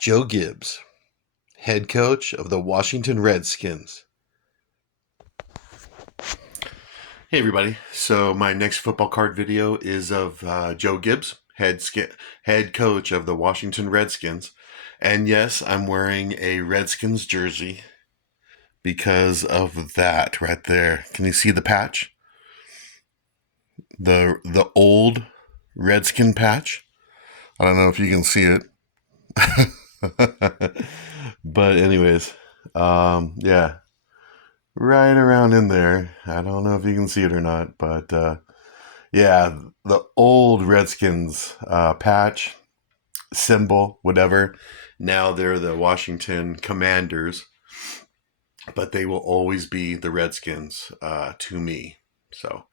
Joe Gibbs, head coach of the Washington Redskins. Hey everybody! So my next football card video is of Joe Gibbs, head coach of the Washington Redskins, and yes, I'm wearing a Redskins jersey because of that right there. Can you see the patch? The old Redskin patch. I don't know if you can see it. But anyways, yeah, right around in there. I don't know if you can see it or not, but yeah, the old Redskins patch, symbol, whatever. Now they're the Washington Commanders, but they will always be the Redskins to me. So,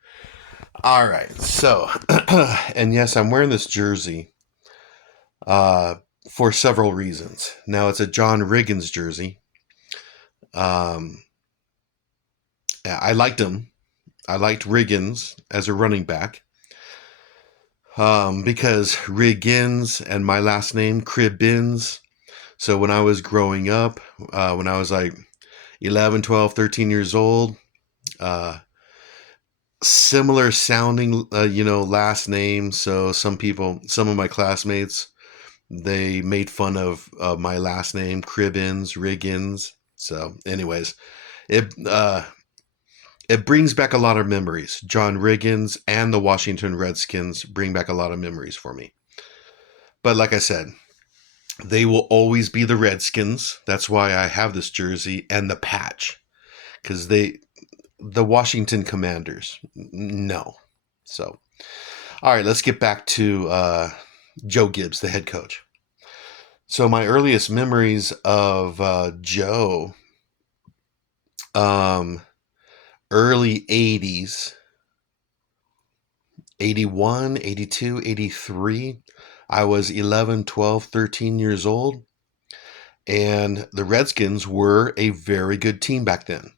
all right. So, and yes, I'm wearing this jersey uh, for several reasons. Now, it's a John Riggins jersey. I liked him. I liked Riggins as a running back because Riggins and my last name, Cribbins. So when I was growing up, when I was like 11, 12, 13 years old, uh, similar sounding, last name. So some of my classmates, they made fun of my last name, Cribbins, Riggins. So anyways, it it brings back a lot of memories. John Riggins and the Washington Redskins bring back a lot of memories for me. But like I said, they will always be the Redskins. That's why I have this jersey and the patch. Because the Washington Commanders, no. So, all right, let's get back to Joe Gibbs, the head coach. So my earliest memories of Joe, um, early 80s, 81, 82, 83. I was 11, 12, 13 years old. And the Redskins were a very good team back then.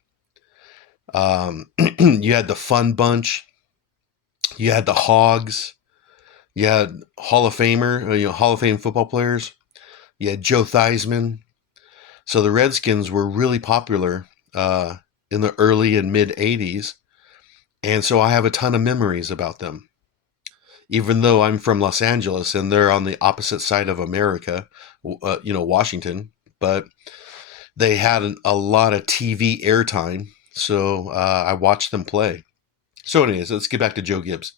You had the Fun Bunch. You had the Hogs. You had Hall of Fame football players. You had Joe Theismann. So the Redskins were really popular in the early and mid 80s. And so I have a ton of memories about them. Even though I'm from Los Angeles and they're on the opposite side of America, Washington, but they had a lot of TV airtime, so I watched them play. So, anyways, let's get back to Joe Gibbs,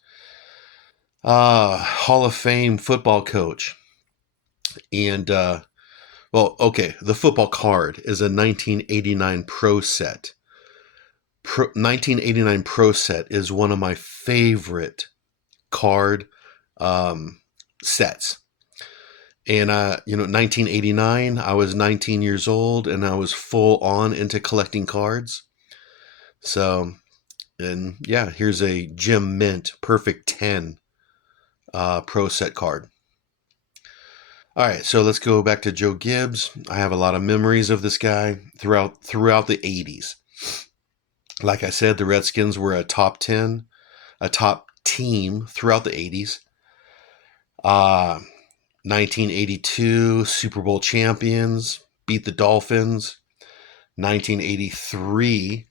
Hall of Fame football coach, and okay, the football card is a 1989 Pro set. 1989 Pro set is one of my favorite card sets. And 1989, I was 19 years old, and I was full on into collecting cards. So, and yeah, here's a Jim Mint Perfect 10 Pro Set card. All right, so let's go back to Joe Gibbs. I have a lot of memories of this guy throughout the 80s. Like I said, the Redskins were a top team throughout the 80s. 1982 Super Bowl champions, beat the Dolphins. 1983,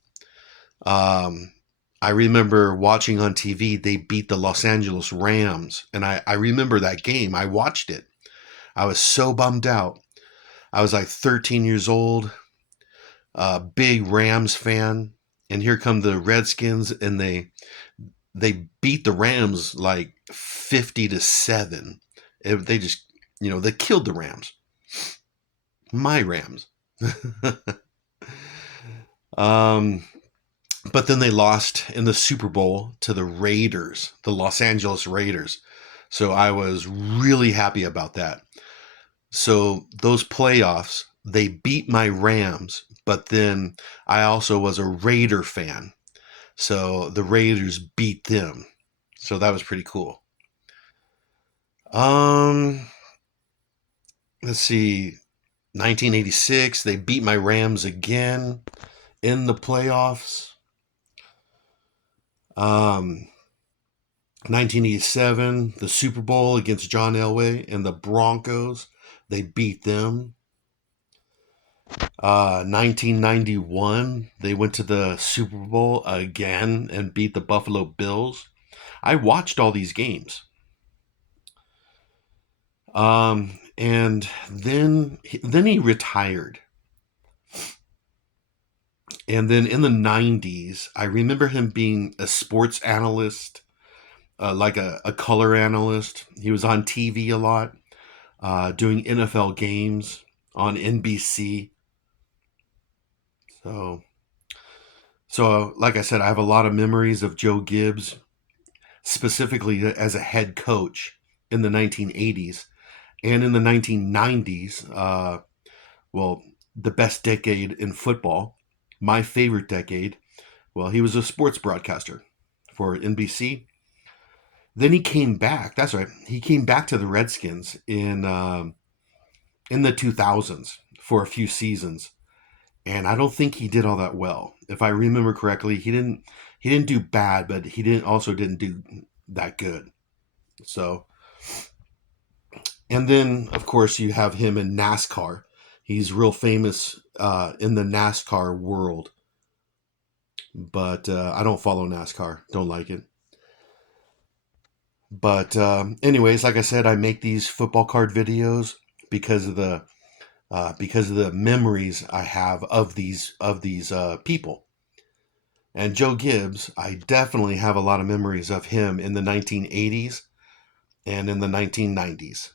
I remember watching on TV, they beat the Los Angeles Rams. And I remember that game. I watched it. I was so bummed out. I was like 13 years old, big Rams fan. And here come the Redskins, and they beat the Rams like 50-7. They just, they killed the Rams. My Rams. But then they lost in the Super Bowl to the Raiders, the Los Angeles Raiders. So I was really happy about that. So those playoffs, they beat my Rams, but then I also was a Raider fan. So the Raiders beat them. So that was pretty cool. Let's see. 1986, they beat my Rams again in the playoffs. 1987, the Super Bowl against John Elway and the Broncos. They beat them. 1991, they went to the Super Bowl again and beat the Buffalo Bills. I watched all these games. And then he retired. And then in the 90s, I remember him being a sports analyst, like a color analyst. He was on TV a lot, doing NFL games on NBC. So, so like I said, I have a lot of memories of Joe Gibbs, specifically as a head coach in the 1980s and in the 1990s. Well, the best decade in football, my favorite decade. Well, he was a sports broadcaster for NBC. Then he came back. That's right. He came back to the Redskins in the 2000s for a few seasons, and I don't think he did all that well. If I remember correctly, he didn't do bad, but he didn't do that good. So, and then of course you have him in NASCAR. He's real famous in the NASCAR world, but I don't follow NASCAR. Don't like it. But anyways, like I said, I make these football card videos because of the memories I have of these people. And Joe Gibbs, I definitely have a lot of memories of him in the 1980s and in the 1990s.